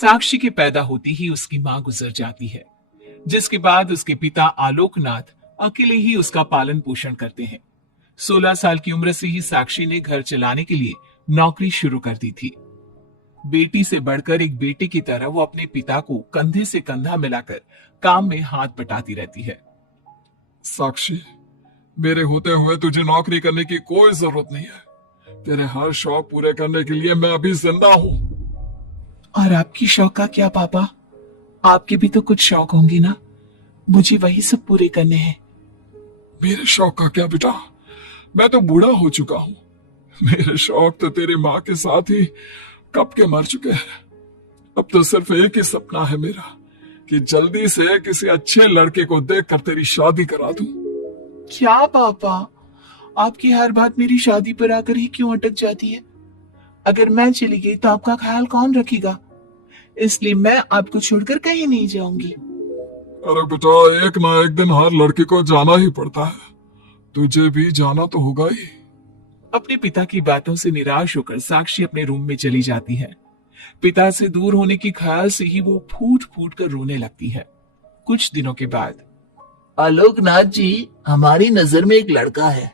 साक्षी के पैदा होते ही उसकी मां गुजर जाती है, जिसके बाद उसके पिता आलोकनाथ अकेले ही उसका पालन पोषण करते हैं। 16 साल की उम्र से ही साक्षी ने घर चलाने के लिए नौकरी शुरू कर दी थी। बेटी से बढ़कर एक बेटे की तरह वो अपने पिता को कंधे से कंधा मिलाकर काम में हाथ बटाती रहती है। साक्षी, मेरे होते हुए तुझे नौकरी करने की कोई जरूरत नहीं है। तेरे हर शौक पूरे करने के लिए मैं अभी जिंदा हूँ। और आपकी शौक का क्या पापा? आपके भी तो कुछ शौक होंगे ना, मुझे वही सब पूरे करने हैं। मेरे शौक का क्या बेटा, मैं तो बूढ़ा हो चुका हूँ। मेरे शौक तो तेरी माँ के साथ ही कब के मर चुके हैं। अब तो सिर्फ एक ही सपना है मेरा कि जल्दी से किसी अच्छे लड़के को देखकर तेरी शादी करा दूं। क्या पापा, आपकी हर बात मेरी शादी पर आकर ही क्यों अटक जाती है? अगर मैं चली गई तो आपका ख्याल कौन रखेगा? इसलिए मैं आपको छोड़कर कहीं नहीं जाऊंगी। अरे बेटा, एक ना एक दिन हर लड़के को जाना ही पड़ता है। तुझे भी जाना तो होगा ही। अपने पिता की बातों से निराश होकर साक्षी अपने रूम में चली जाती है। पिता से दूर होने के ख्याल से ही वो फूट फूट कर रोने लगती है। कुछ दिनों के बाद, आलोकनाथ जी, हमारी नजर में एक लड़का है।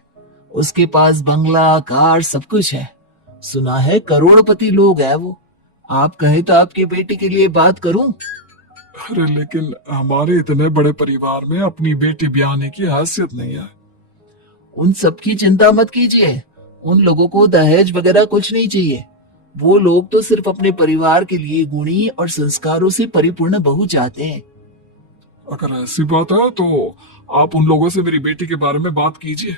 उसके पास बंगला, कार, सब कुछ है। सुना है करोड़पति लोग है वो। आप कहे तो आपके बेटे के लिए बात करूं? अरे लेकिन हमारे इतने बड़े परिवार में अपनी बेटी ब्याहने की हैसियत नहीं है। उन सब की चिंता मत कीजिए। उन लोगों को दहेज वगैरह कुछ नहीं चाहिए। वो लोग तो सिर्फ अपने परिवार के लिए गुणी और संस्कारों से परिपूर्ण बहू चाहते हैं। अगर ऐसी बात है तो आप उन लोगों से मेरी बेटी के बारे में बात कीजिए।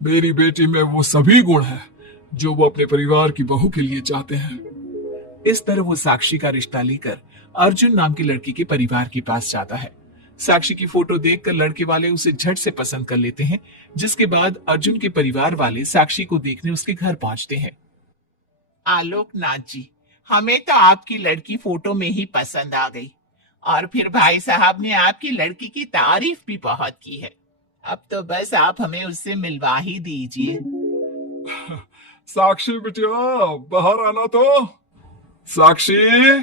मेरी बेटी में वो सभी गुण हैं जो वो अपने परिवार की बहू के लिए चाहते हैं। इस तरह वो साक्षी का रिश्ता लेकर अर्जुन नाम के लड़के के परिवार के पास जाता है। साक्षी की फोटो देखकर लड़के वाले उसे झट से पसंद कर लेते हैं, जिसके बाद अर्जुन के परिवार वाले साक्षी को देखने उसके घर पहुंचते हैं। आलोकनाथ जी, हमें तो आपकी लड़की फोटो में ही पसंद आ गई, और फिर भाई साहब ने आपकी लड़की की तारीफ भी बहुत की है। अब तो बस आप हमें उससे मिलवा ही दीजिए। साक्षी बिटिया, बाहर आना तो। साक्षी।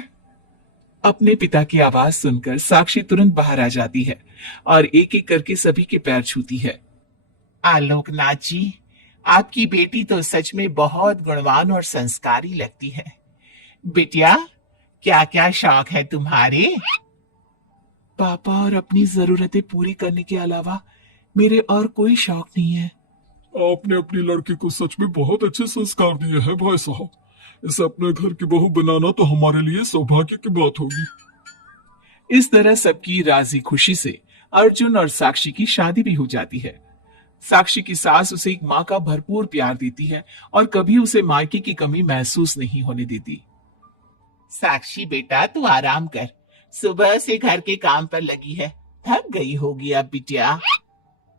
अपने पिता की आवाज सुनकर साक्षी तुरंत बाहर आ जाती है और एक एक करके सभी के पैर छूती है। आलोकनाथ जी, आपकी बेटी तो सच में बहुत गुणवान और संस्कारी लगती है। बिटिया, क्या क्या शौक है तुम्हारे? पापा, और अपनी जरूरतें पूरी करने के अलावा मेरे और कोई शौक नहीं है। आपने अपनी लड़की को सच में बहुत अच्छे संस्कार दिए हैं भाई साहब। इसे अपने घर की बहू बनाना तो हमारे लिए सौभाग्य की बात होगी। इस तरह सबकी राजी खुशी से अर्जुन और साक्षी की शादी भी हो जाती है। साक्षी की सास उसे एक माँ का भरपूर प्यार देती है और कभी उसे मायके की कमी महसूस नहीं होने देती। साक्षी बेटा, तू आराम कर। सुबह से घर के काम पर लगी है, थक गई होगी अब बिटिया।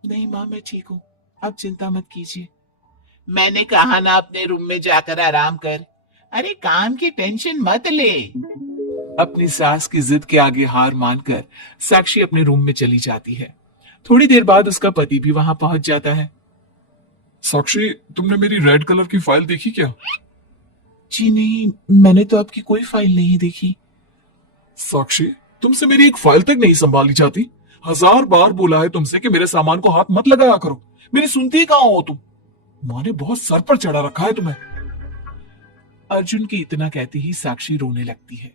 नहीं माँ, मैं ठीक हूँ, आप चिंता मत कीजिए। मैंने कहा ना, अपने रूम में जाकर आराम कर। अरे काम की टेंशन मत ले। अपनी सास की जिद के आगे हार मानकर साक्षी अपने रूम में चली जाती है। थोड़ी देर बाद उसका पति भी वहां पहुंच जाता है। साक्षी, तुमने मेरी रेड कलर की फाइल देखी क्या? जी नहीं, मैंने तो आपकी कोई फाइल नहीं देखी। साक्षी, तुमसे मेरी एक फाइल तक नहीं संभाली जाती। 1000 बार बोला है तुमसे कि मेरे सामान को हाथ मत लगाया करो। मेरी सुनती कहां हो तुम? माँ ने बहुत सर पर चढ़ा रखा है तुम्हें। अर्जुन की इतना कहते ही साक्षी रोने लगती है।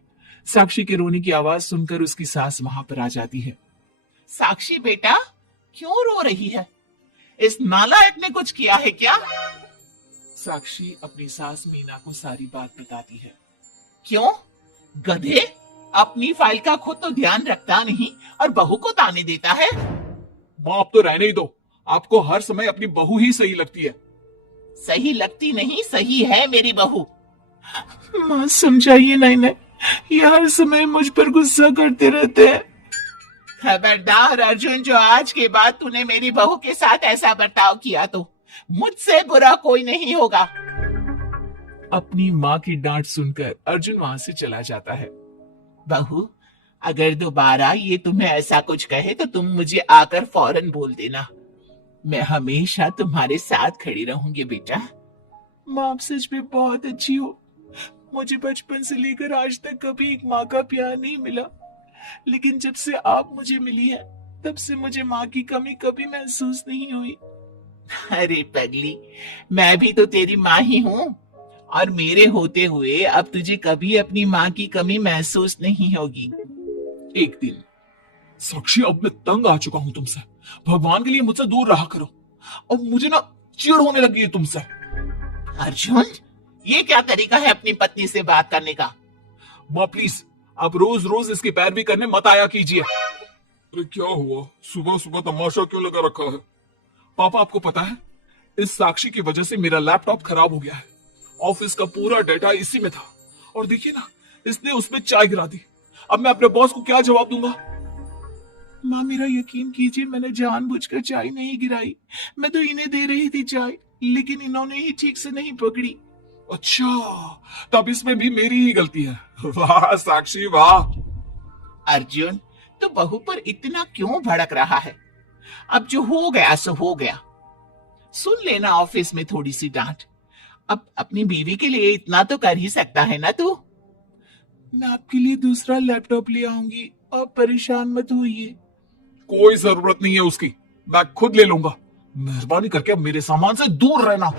साक्षी के रोने की आवाज सुनकर उसकी सास वहां पर आ जाती है। साक्षी बेटा, क्यों रो रही है? इस नालायक ने कुछ किया है क्या? साक्षी अपनी सास मीना को सारी बात बताती है। क्यों? गधे, अपनी फाइल का खुद तो ध्यान रखता नहीं और बहू को ताने देता है। माँ, आप तो रहने ही दो। आपको हर समय अपनी बहू ही सही लगती है। सही लगती नहीं, सही है मेरी बहू। माँ समझाइए ना इन्हें, ये हर समय मुझ पर गुस्सा करते रहते हैं। खबरदार अर्जुन, जो आज के बाद तूने मेरी बहू के साथ ऐसा बर्ताव किया तो मुझसे बुरा कोई नहीं होगा। अपनी माँ की डांट सुनकर अर्जुन वहां से चला जाता है। बहू, अगर दोबारा ये तुम्हें ऐसा कुछ कहे तो तुम मुझे आकर फौरन बोल देना। मैं हमेशा तुम्हारे साथ खड़ी रहूंगी बेटा। माँ, आप सच में बहुत अच्छी हो। मुझे बचपन से लेकर आज तक कभी एक माँ का प्यार नहीं मिला, लेकिन जब से आप मुझे मिली है तब से मुझे माँ की कमी कभी महसूस नहीं हुई। अरे पगली, मैं भी तो तेरी माँ ही हूँ, और मेरे होते हुए अब तुझे कभी अपनी माँ की कमी महसूस नहीं होगी। एक दिन साक्षी, अब मैं तंग आ चुका हूं तुमसे। भगवान के लिए मुझसे दूर रहा करो। अब मुझे ना चिढ़ होने लगी है तुमसे। अर्जुन, ये क्या तरीका है अपनी पत्नी से बात करने का? माँ प्लीज, अब रोज रोज इसकी पैरवी करने मत आया कीजिए। अरे क्या हुआ, सुबह सुबह तमाशा क्यों लगा रखा है? पापा, आपको पता है इस साक्षी की वजह से मेरा लैपटॉप खराब हो गया है। ऑफिस का पूरा डेटा इसी में था, और देखिए ना, इसने उसमें चाय गिरा दी। अब मैं अपने बॉस को क्या जवाब दूंगा? माँ, मेरा यकीन कीजिए, मैंने जानबूझकर चाय नहीं गिराई। मैं तो इन्हें दे रही थी चाय, लेकिन इन्होंने ही ठीक से नहीं पकड़ी। अच्छा, तब इसमें भी मेरी ही गलती है। वाह साक्षी वाह। अर्जुन, तो बहू पर इतना क्यों भड़क रहा है? अब जो हो गया सो हो गया। सुन लेना ऑफिस में थोड़ी सी डांट। अब अपनी बीवी के लिए इतना तो कर ही सकता है ना तू? मैं आपके लिए दूसरा लैपटॉप ले आऊंगी, आप परेशान मत होइए। कोई जरूरत नहीं है उसकी, मैं खुद ले लूंगा। मेहरबानी करके अब मेरे सामान से दूर रहना।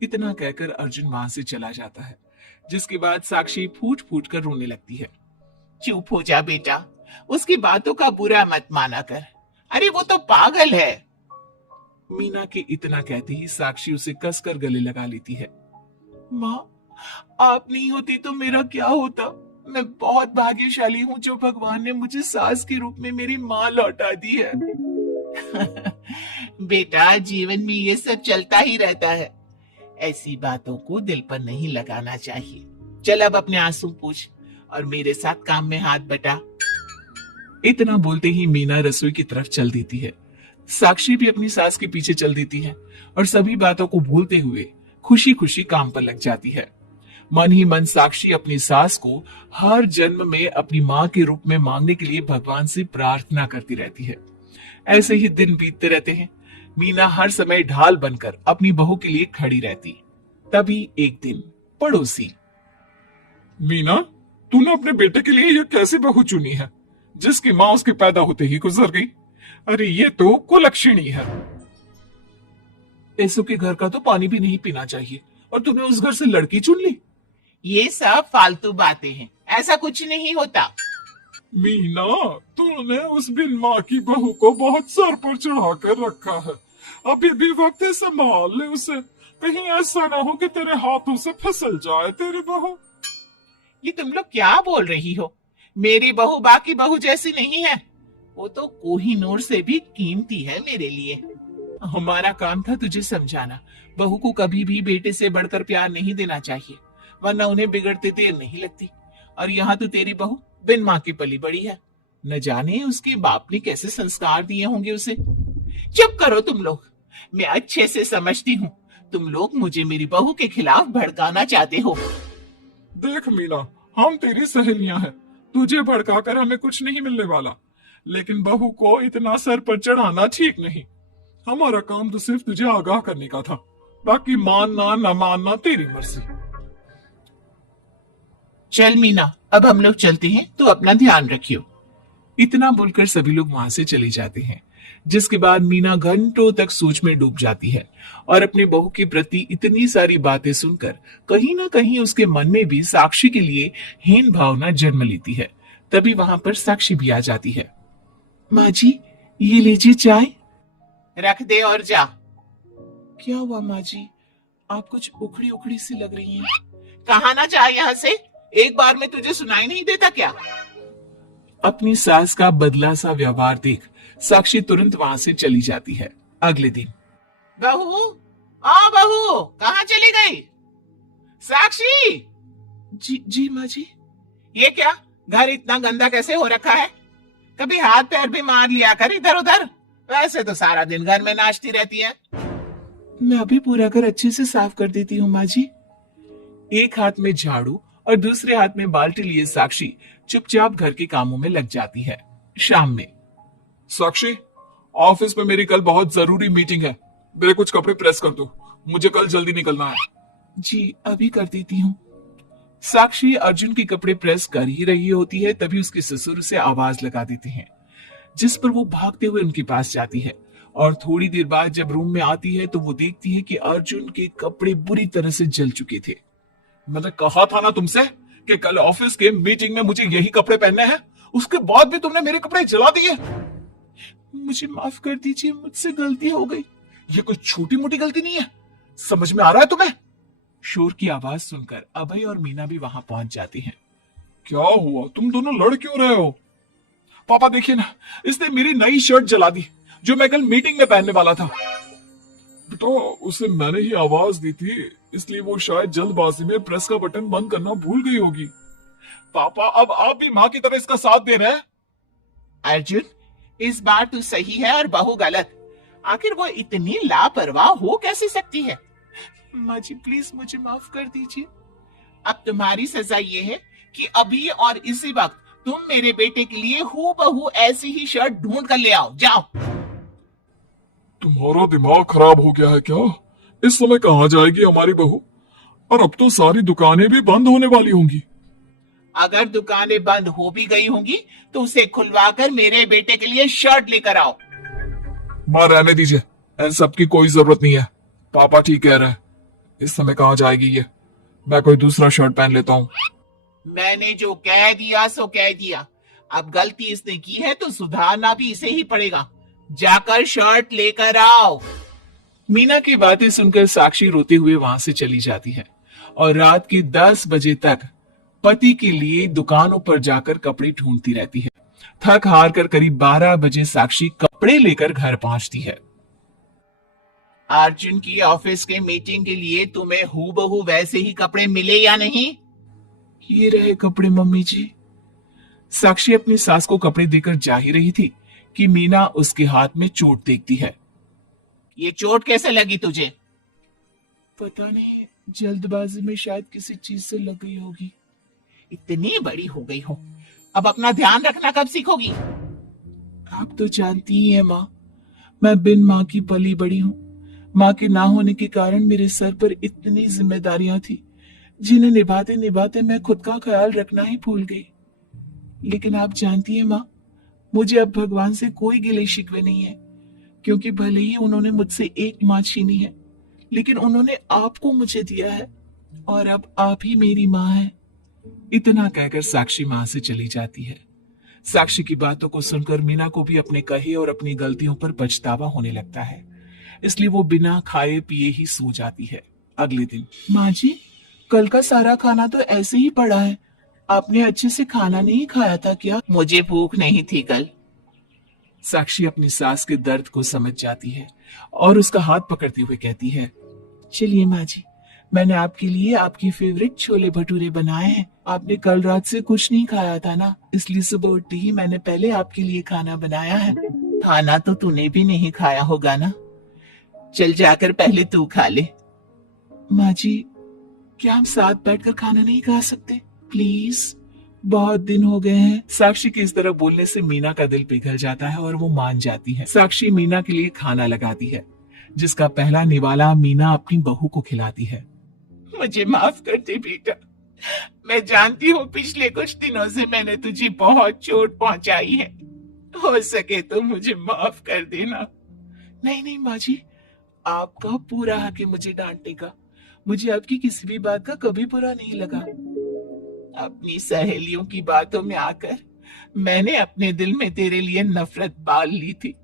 इतना कहकर अर्जुन वहां से चला जाता है, जिसके बाद साक्षी फूट फूट कर रोने लगती है। चुप हो जा बेटा, उसकी बातों का बुरा मत माना कर। अरे वो तो पागल है। मीना के इतना कहते ही साक्षी उसे कसकर गले लगा लेती है। माँ, आप नहीं होती तो मेरा क्या होता? मैं बहुत भाग्यशाली हूँ जो भगवान ने मुझे सास के रूप में मेरी माँ लौटा दी है। बेटा, जीवन में ये सब चलता ही रहता है, ऐसी बातों को दिल पर नहीं लगाना चाहिए। चल अब अपने आंसू पूछ और मेरे साथ काम में हाथ बटा। इतना बोलते ही मीना रसोई की तरफ चल देती है। साक्षी भी अपनी सास के पीछे चल देती है और सभी बातों को भूलते हुए खुशी खुशी काम पर लग जाती है। मन ही मन साक्षी अपनी सास को हर जन्म में अपनी माँ के रूप में मांगने के लिए भगवान से प्रार्थना करती रहती है। ऐसे ही दिन बीतते रहते हैं। मीना हर समय ढाल बनकर अपनी बहू के लिए खड़ी रहती। तभी एक दिन पड़ोसी, मीना, तूने अपने बेटे के लिए यह कैसी बहू चुनी है जिसकी माँ उसके पैदा होते ही गुजर गई? अरे ये तो कुलक्षणी है। ऐसो के घर का तो पानी भी नहीं पीना चाहिए, और तूने उस घर से लड़की चुन ली। ये सब फालतू बातें हैं, ऐसा कुछ नहीं होता। मीना, तूने उस बिन माँ की बहू को बहुत सर पर चढ़ा कर रखा है। अभी भी वक्त है, संभाल ले उसे। कहीं ऐसा ना हो कि तेरे हाथों से फिसल जाए तेरी बहू। ये तुम लोग क्या बोल रही हो? मेरी बहू बाकी बहू जैसी नहीं है, वो तो कोहिनूर से भी कीमती है मेरे लिए। हमारा काम था तुझे समझाना, बहू को कभी भी बेटे से बढ़कर प्यार नहीं देना चाहिए, वरना उन्हें बिगड़ते देर नहीं लगती। और यहाँ तो तेरी बहू बिन माँ की पली बड़ी है, न जाने उसके बाप ने कैसे संस्कार दिए होंगे उसे। चुप करो तुम लोग, मैं अच्छे से समझती हूँ तुम लोग मुझे मेरी बहू के खिलाफ भड़काना चाहते हो। देख मीना, हम तेरी सहेलियां हैं, तुझे भड़काकर हमें कुछ नहीं मिलने वाला, लेकिन बहू को इतना सर पर चढ़ाना ठीक नहीं। हमारा काम तो सिर्फ तुझे आगाह करने का था, बाकी मानना न मानना तेरी मर्जी। चल मीना, अब हम लोग चलते हैं, तो अपना ध्यान रखियो। इतना बोलकर सभी लोग वहां से चले जाते हैं, जिसके बाद मीना घंटों तक सोच में डूब जाती है और अपने बहू के प्रति इतनी सारी बातें सुनकर कहीं ना कहीं उसके मन में भी साक्षी के लिए हीन भावना जन्म लेती है। तभी वहां पर साक्षी भी आ जाती है। माँ जी, ये लीजिए चाय। रख दे और जा। क्या हुआ माँ जी, आप कुछ उखड़ी उखड़ी सी लग रही हैं। कहा ना जा यहाँ से, एक बार में तुझे सुनाई नहीं देता क्या? अपनी सास का बदला सा व्यवहार देख साक्षी तुरंत वहां से चली जाती है। अगले दिन, बहू, आ बहू, कहाँ चली गई? साक्षी! जी माँ जी। ये क्या, घर इतना गंदा कैसे हो रखा है? कभी हाथ पैर भी मार लिया कर इधर उधर, वैसे तो सारा दिन घर में नाचती रहती है। मैं अभी पूरा घर अच्छे से साफ कर देती हूँ माँ जी। एक हाथ में झाड़ू और दूसरे हाथ में बाल्टी लिए साक्षी चुपचाप घर के कामों में लग जाती है। शाम में, साक्षी, ऑफिस में मेरी कल बहुत जरूरी मीटिंग है, मेरे कुछ कपड़े प्रेस कर दो, मुझे कल जल्दी निकलना है। जी अभी कर देती हूँ। साक्षी अर्जुन के कपड़े प्रेस कर ही रही होती है, तभी उसके ससुर उसे आवाज लगा देते हैं, जिस पर वो भागते हुए उनके पास जाती है। और थोड़ी देर बाद जब रूम में आती है तो वो देखती है कि अर्जुन के कपड़े बुरी तरह से जल चुके थे। मैंने कहा था ना तुमसे कि कल ऑफिस के मीटिंग में मुझे यही कपड़े पहनने हैं, उसके बाद भी तुमने मेरे कपड़े जला दिए। मुझे माफ कर दीजिए, मुझसे गलती हो गई। ये कोई छोटी मोटी गलती नहीं है, समझ में आ रहा है तुम्हें? शोर की आवाज सुनकर अभय और मीना भी वहां पहुंच जाती हैं। क्या हुआ, तुम दोनों लड़ क्यों रहे हो? पापा देखिए ना, इसने मेरी नई शर्ट जला दी जो मैं कल मीटिंग में पहनने वाला था। बेटा उसे मैंने ही आवाज दी थी, इसलिए वो शायद जल्दबाजी में प्रेस का बटन बंद करना भूल गई होगी। पापा अब आप भी माँ की तरह इसका साथ दे रहे हैं। अर्जुन, इस बार तू सही है और बहू गलत। आखिर वो इतनी लापरवाह हो कैसे सकती है? माँ जी प्लीज मुझे माफ कर दीजिए। अब तुम्हारी सजा ये है कि अभी और इसी वक्त तुम मेरे बेटे के लिए हूबहू ऐसी ही शर्ट ढूंढ कर ले आओ। जाओ। तुम्हारा दिमाग खराब हो गया है क्या? इस समय कहाँ जाएगी हमारी बहू? और अब तो सारी दुकानें भी बंद होने वाली होंगी। अगर दुकानें बंद हो भी गई होंगी तो उसे खुलवाकर मेरे बेटे के लिए शर्ट लेकर आओ। मां रहने दीजिए, इन सब की कोई जरूरत नहीं है। पापा ठीक कह रहे हैं, इस समय कहाँ जाएगी ये? मैं कोई दूसरा शर्ट पहन लेता हूँ। मैंने जो कह दिया सो कह दिया। अब गलती इसने की है तो सुधारना भी इसे ही पड़ेगा। जाकर शर्ट लेकर आओ। मीना की बातें सुनकर साक्षी रोते हुए वहां से चली जाती है और रात के 10 बजे तक पति के लिए दुकानों पर जाकर कपड़े ढूंढती रहती है। थक हार कर करीब 12 बजे साक्षी कपड़े लेकर घर पहुंचती है। अर्जुन की ऑफिस के मीटिंग के लिए तुम्हें हूबहू वैसे ही कपड़े मिले या नहीं? ये रहे कपड़े मम्मी जी। साक्षी अपनी सास को कपड़े देकर जा ही रही थी कि मीना उसके हाथ में चोट देखती है। ये चोट कैसे लगी तुझे? पता नहीं, जल्दबाजी में शायद किसी चीज से लग गई होगी। इतनी बड़ी हो गई हो, अब अपना ध्यान रखना कब सीखोगी? आप तो जानती ही हैं माँ, मैं बिन माँ की पली बड़ी हूँ। माँ के ना होने के कारण मेरे सर पर इतनी जिम्मेदारियां थी जिन्हें निभाते निभाते मैं खुद का ख्याल रखना ही भूल गई। लेकिन आप जानती हैं माँ, मुझे अब भगवान से कोई गिले शिकवे नहीं है, क्योंकि भले ही उन्होंने मुझसे एक माँ छीनी है, लेकिन उन्होंने आपको मुझे दिया है और अब आप ही मेरी माँ है। इतना कहकर साक्षी माँ से चली जाती है। साक्षी की बातों को सुनकर मीना को भी अपने कहे और अपनी गलतियों पर पछतावा होने लगता है, इसलिए वो बिना खाए पिए ही सो जाती है। अगले दिन, माँ जी कल का सारा खाना तो ऐसे ही पड़ा है, आपने अच्छे से खाना नहीं खाया था क्या? मुझे भूख नहीं थी कल। साक्षी अपनी सास के दर्द को समझ जाती है और उसका हाथ पकड़ते हुए कहती है, चलिए माँ जी, मैंने आपके लिए आपकी फेवरेट छोले भटूरे बनाए हैं। आपने कल रात से कुछ नहीं खाया था ना, इसलिए सुबह उठते ही मैंने पहले आपके लिए खाना बनाया है। खाना तो तूने भी नहीं खाया होगा ना, चल जाकर पहले तू खा ले। माँ जी क्या हम साथ बैठकर खाना नहीं खा सकते प्लीज? बहुत दिन हो गए हैं। साक्षी की इस तरह बोलने से मीना का दिल पिघल जाता है और वो मान जाती है। साक्षी मीना के लिए खाना लगाती है, जिसका पहला निवाला मीना अपनी बहू को खिलाती है। मुझे माफ कर दे बेटा, मैं जानती हूँ पिछले कुछ दिनों से मैंने तुझे बहुत चोट पहुंचाई है, हो सके तो मुझे माफ कर देना। नहीं नहीं माँ जी, आपका पूरा हक है मुझे डांटने का। मुझे आपकी किसी भी बात का कभी बुरा नहीं लगा। अपनी सहेलियों की बातों में आकर मैंने अपने दिल में तेरे लिए नफरत पाल ली थी,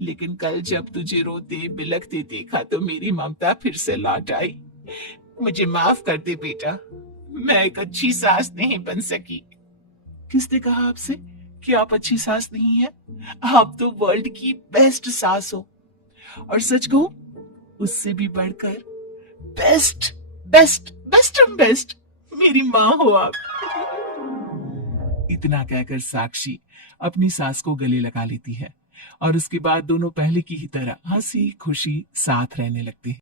लेकिन कल जब तुझे रोते बिलखते देखा तो मेरी ममता फिर से लौट आई। मुझे माफ कर दे बेटा, मैं एक अच्छी सास नहीं बन सकी। किसने कहा आपसे कि आप अच्छी सास नहीं है? आप तो वर्ल्ड की बेस्ट सास हो, और सच कहूं उससे भी बढ़कर बेस्ट बेस्ट बेस्ट बेस्ट मेरी माँ हो आप। इतना कहकर साक्षी अपनी सास को गले लगा लेती है और उसके बाद दोनों पहले की ही तरह हंसी खुशी साथ रहने लगते हैं।